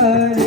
যায়